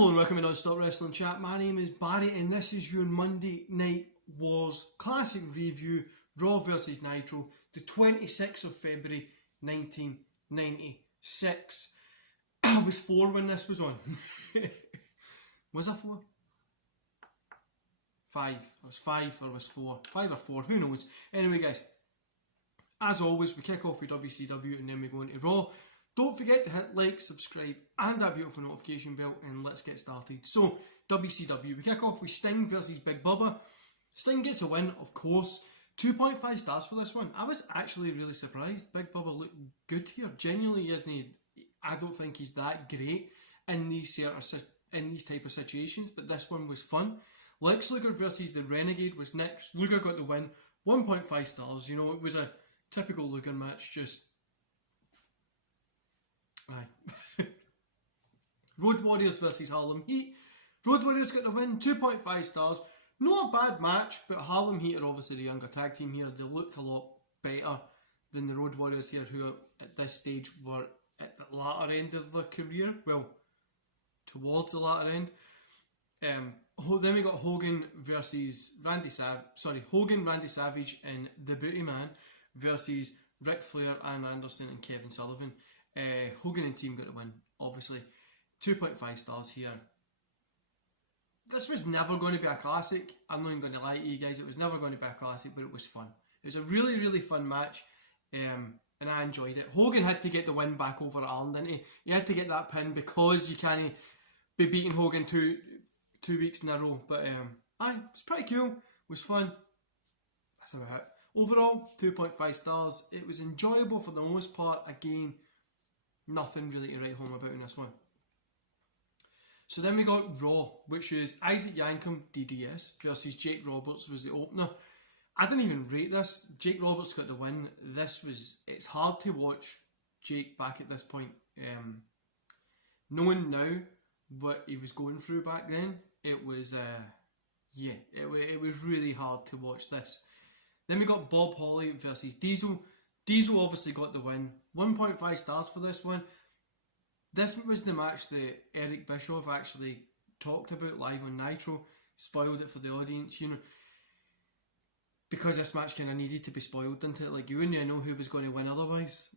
Hello and welcome to Non-Stop Wrestling Chat. My name is Barry and this is your Monday Night Wars Classic Review, Raw vs Nitro, the 26th of February 1996. I was 4 when this was on. Was I 4? 5. I was 5 or was 4. 5 or 4, who knows. Anyway guys, as always we kick off with WCW and then we go into Raw. Don't forget to hit like, subscribe and that beautiful notification bell and let's get started. So, WCW, we kick off with Sting versus Big Bubba. Sting gets a win, of course. 2.5 stars for this one. I was actually really surprised. Big Bubba looked good here. Genuinely, isn't he? I don't think he's that great in these type of situations, but this one was fun. Lex Luger versus the Renegade was next. Luger got the win. 1.5 stars. You know, it was a typical Luger match, just... Aye. Road Warriors versus Harlem Heat. Road Warriors got the win, 2.5 stars. Not a bad match, but Harlem Heat are obviously the younger tag team here. They looked a lot better than the Road Warriors here, who at this stage were at the latter end of their career. Well, towards the latter end. Then we got Hogan versus Randy Savage and the Booty Man versus Ric Flair, Arn Anderson and Kevin Sullivan. Hogan and team got the win, obviously. 2.5 stars here. This was never going to be a classic. I'm not even going to lie to you guys. It was never going to be a classic, but it was fun. It was a really, really fun match, and I enjoyed it. Hogan had to get the win back over Arn, didn't he? He had to get that pin because you can't be beating Hogan two weeks in a row. But aye, it was pretty cool. It was fun. That's about it. Overall, 2.5 stars. It was enjoyable for the most part. Again, nothing really to write home about in this one. So then we got Raw, which is Isaac Yankem, DDS, versus Jake Roberts was the opener. I didn't even rate this. Jake Roberts got the win. It's hard to watch Jake back at this point. Knowing now what he was going through back then, it was, it was really hard to watch this. Then we got Bob Holly versus Diesel. Diesel obviously got the win. 1.5 stars for this one. This was the match that Eric Bischoff actually talked about live on Nitro. Spoiled it for the audience, you know. Because this match kind of needed to be spoiled, didn't it? Like, you wouldn't know who was going to win otherwise.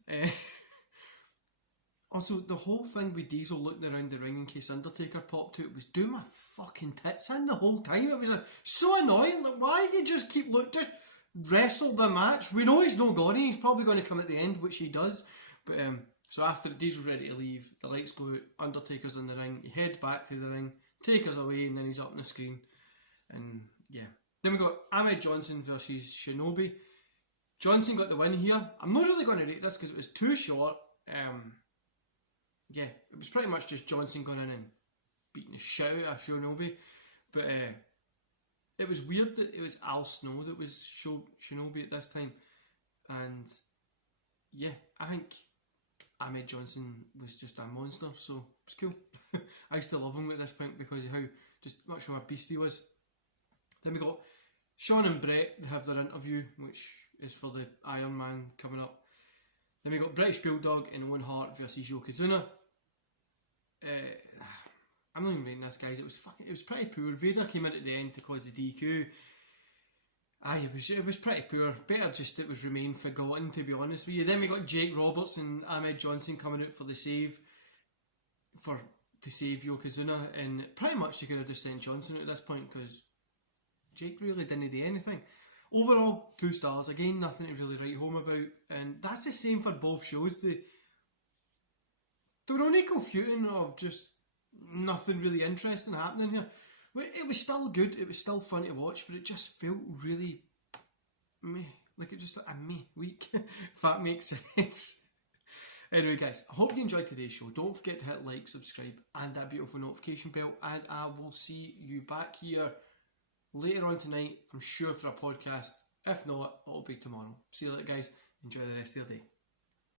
Also, the whole thing with Diesel looking around the ring in case Undertaker popped out was doing my fucking tits in the whole time. It was so annoying. Like, why do you just keep just wrestle the match? We know he's no Gotti. He's probably going to come at the end, which he does. But so after Diesel's ready to leave, the lights go out, Undertaker's in the ring, he heads back to the ring, Taker's away, and then he's up on the screen. And yeah. Then we got Ahmed Johnson versus Shinobi. Johnson got the win here. I'm not really going to rate this because it was too short. Yeah, it was pretty much just Johnson going in and beating the shit out of Shinobi. But it was weird that it was Al Snow that was Shinobi at this time. And yeah, I think Ahmed Johnson was just a monster, so it was cool. I used to love him at this point because of how just much of a beast he was. Then we got Sean and Brett. They have their interview, which is for the Iron Man coming up. Then we got British Bulldog and Owen Hart versus Yokozuna. I'm not even rating this, guys. It was pretty poor. Vader came in at the end to cause the DQ. Aye, it was pretty poor. Better just it was remain forgotten, to be honest with you. Then we got Jake Roberts and Ahmed Johnson coming out for the save to save Yokozuna, and pretty much they could have just sent Johnson at this point because Jake really didn't do anything. Overall, 2 stars. Again, nothing to really write home about, and that's the same for both shows. They were on equal footing of just nothing really interesting happening here. It was still good, it was still fun to watch, but it just felt really meh, like it just a meh week, if that makes sense. Anyway guys, I hope you enjoyed today's show. Don't forget to hit like, subscribe and that beautiful notification bell, and I will see you back here later on tonight, I'm sure, for a podcast. If not, it'll be tomorrow. See you later guys, enjoy the rest of your day.